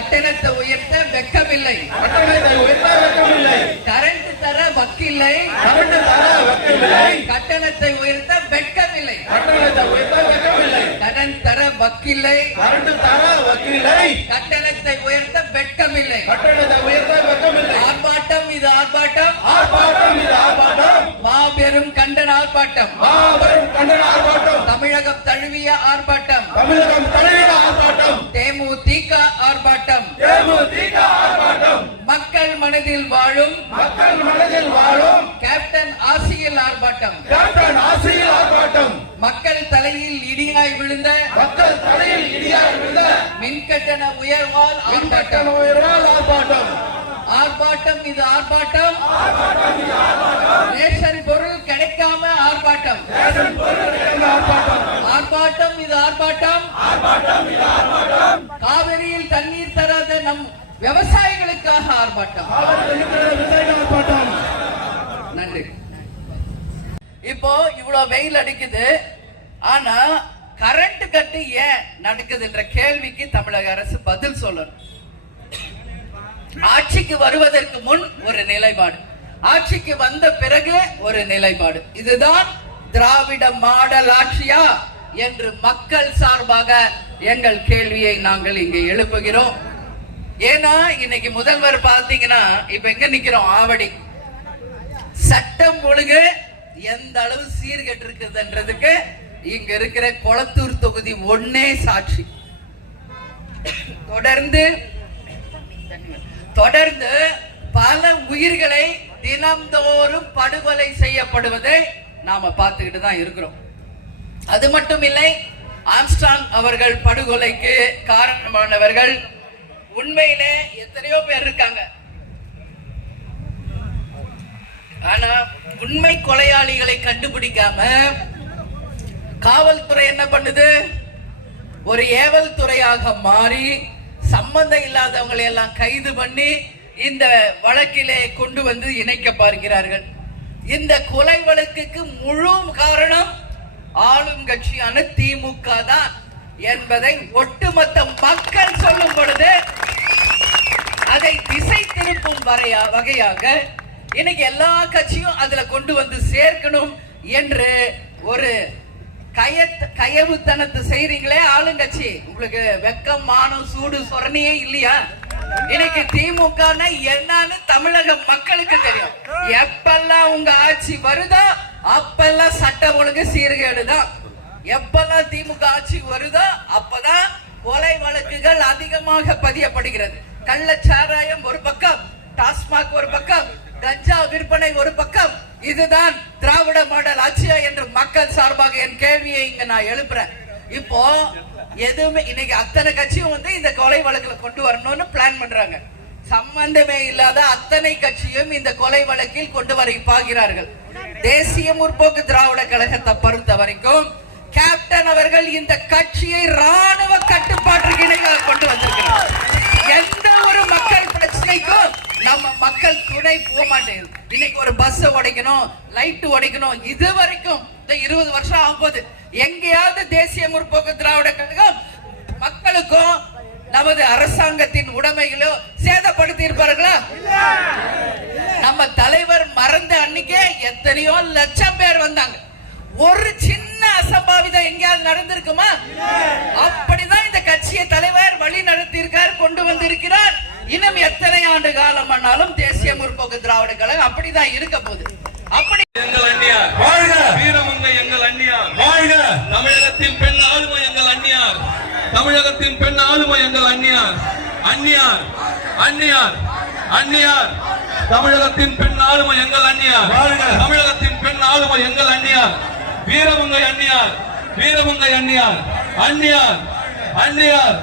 கட்டணத்தை உயர்த்த வெக்கமில்லை. கட்டணத்தை உயர்த்த வெட்கமில்லை கரண்ட் தர வக்கில்லை. கரண்ட் தர வெட்கமில்லை கட்டணத்தை உயர்த்த வெட்கமில்லை கட்டணத்தை உயர்த்த வெட்கமில்லை கடன் தர வக்கில்லை. கரண்ட் தர வக்கில்லை. கட்டணத்தை உயர்த்த வெட்கமில்லை கட்டணத்தை உயர்த்த வெட்கமில்லை ஆர்ப்பாட்டம் இது ஆர்ப்பாட்டம். ஆர்ப்பாட்டம் இது ஆர்ப்பாட்டம். மாபெரும் கண்டன ஆர்ப்பாட்டம். மாபெரும் கண்டன ஆர்ப்பாட்டம். தமிழகம் தழுவிய ஆர்ப்பாட்டம். தமிழகம் தலைவர் ஆர்ப்பாட்டம். தேமுதிக ஆர்ப்பாட்டம். ஆர்ப்பாட்டம். மக்கள் மனதில் வாழும் மக்கள் மனதில் வாழும் கேப்டன் ஆசியல் ஆர்ப்பாட்டம். கேப்டன் ஆசிரியர் ஆர்ப்பாட்டம். மக்கள் தலையில் இடியாய் விழுந்த மக்கள் தலையில் இடியார் விழுந்த மின்கட்டண உயர்வால் ஆர்ப்பாட்டம். உயர்வால் ஆர்ப்பாட்டம். ஆர்ப்பாட்டம் இது ஆர்ப்பாட்டம். ரேஷன் பொருள் கிடைக்காம ஆர்ப்பாட்டம். பொருள் கிடைக்காத ஆர்ப்பாட்டம். ஆர்ப்பாட்டம் இது விவசாயிகளுக்காக ஆர்ப்பாட்டம். நன்றி. இப்போ இவ்வளவு வெயில் அடிக்குது. ஆனா கரண்ட் கட்டு ஏன் நடக்குதுன்ற கேள்விக்கு தமிழக அரசு பதில் சொல்லணும். ஆட்சிக்கு வருவதற்கு முன் ஒரு நிலைப்பாடு. ஆட்சிக்கு வந்த பிறகு ஒரு நிலைப்பாடு. இதுதான் திராவிட மாடல் ஆட்சியா என்று மக்கள் சார்பாக எங்கள் கேள்வியை நாங்கள் இங்கே எழுப்புகிறோம். ஏன்னா இன்னைக்கு முதல்வர் பார்த்தீங்கன்னா இப்ப எங்க நிக்கிறோம்? ஆவடி. சட்டம் ஒழுங்கு எந்த அளவு சீர்கெட்டு இருக்குதுன்றதுக்கு இங்க இருக்கிற கொளத்தூர் தொகுதி ஒன்னே சாட்சி. தொடர்ந்து தொடர்ந்து பல உயிர்களை தினம்தோறும் படுகொலை செய்யப்படுவதை நாம பார்த்துக்கிட்டு தான் இருக்கிறோம். அது மட்டும் இல்லை ஆம்ஸ்டாங் அவர்கள் படுகொலைக்கு காரணமானவர்கள் உண்மையிலே எத்தனையோ பேர் இருக்காங்க. ஆனா உண்மை கொலையாளிகளை கண்டுபிடிக்காம காவல்துறை என்ன பண்ணுது? ஒரு ஏவல் துறையாக மாறி சம்பந்தம் இல்லாதவங்களை எல்லாம் கைது பண்ணி இந்த வழக்கிலே கொண்டு வந்து இணைக்க பார்க்கிறார்கள். இந்த கொலை வழக்குக்கு முழு காரணம் ஆளும் கட்சியான திமுக தான். என்பதை ஒட்டுமொத்த மக்கள் சொல்லும் பொழுது அதை திசை திருப்பும் வரையா வகையாக இன்னைக்கு எல்லா கட்சியும் அதுல கொண்டு வந்து சேர்க்கணும் என்று ஒரு கயத் கயவுத்தனத்தை செய்றீங்களே ஆளுங்கட்சி. உங்களுக்கு வெக்கம் மானம் சூடு சொரணியே இல்லையா? இன்னைக்கு திமுக என்னன்னு தமிழக மக்களுக்கு தெரியும். எப்பெல்லாம் உங்க ஆட்சி வருதோ அப்பெல்லாம் சட்ட ஒழுங்கு சீர்கேடுதான் எப்பெல்லாம் திமுக ஆட்சி வருதோ அப்பதான் கொலை வழக்குகள் அதிகமாக பதியப்படுகிறது. கள்ளச்சாராயம் ஒரு பக்கம் டாஸ்மாக் ஒரு பக்கம் கஞ்சா விற்பனை ஒரு பக்கம். இதுதான் திராவிட மாடல் ஆட்சியா என்று மக்கள் சார்பாக என் கேள்வியை இங்க நான் எழுப்புறேன். இப்போ எதுவுமே இன்னைக்கு அத்தனை கட்சியும் வந்து இந்த கொலை வழக்குல கொண்டு வரணும்னு பிளான் பண்றாங்க. சம்பந்தமே இல்லாத அத்தனை கட்சியும் இந்த கொலை வழக்கில் கொண்டு வர பாகிறார்கள் தேசிய முற்போக்கு திராவிட கழகத்தை பொறுத்த வரைக்கும் கேப்டன் அவர்கள் இந்த கட்சியை ராணுவ கட்டுப்பாட்டுக்கு இணையாக கொண்டு வந்திருக்கிறார். எந்த ஒரு மக்கள் பிரச்சனைக்கும் நம்ம மக்கள் துணை போக மாட்டேங்குது. இன்னைக்கு ஒரு பஸ் உடைக்கணும் லைட் உடைக்கணும். இது வரைக்கும் இந்த இருபது வருஷம் ஆகும்போது எங்கேயாவது தேசிய முற்போக்கு திராவிட கழகம் மக்களுக்கும் நமது அரசாங்கத்தின் உடைமைகளோ சேதப்படுத்தி இருப்பார்களா? நம்ம தலைவர் மறந்த அன்னைக்கே எத்தனையோ லட்சம் பேர் வந்தாங்க. ஒரு சின்ன அசம்பாவிதம் எங்கேயாவது நடந்திருக்குமா? அப்படிதான் இந்த கட்சியை தலைவர் வழி நடத்தி இருக்கார் கொண்டு வந்திருக்கிறார். இன்னும் எத்தனை ஆண்டு காலம் ஆனாலும் தேசிய முற்போக்கு திராவிட கழகம் அப்படிதான் இருக்க போகுது. அப்படி எங்கள் அந்நியார். வாழ்க! வீரமங்கை எங்கள் அந்நியார். வாழ்க! தமிழகத்தின் பெண் ஆளுமை எங்கள் அந்நியார். தமிழகத்தின் பெண் ஆளுமை எங்கள் அந்நியார். அந்நியார். அந்நியார். அந்நியார். தமிழகத்தின் பெண் ஆளுமை எங்கள் அந்நியார். வாழ்க. தமிழகத்தின் பெண் ஆளுமை எங்கள் அந்நியார். வீரமங்கை அன்னியார் வீரமங்கை அன்னியார் அன்னியார் அன்னியார்.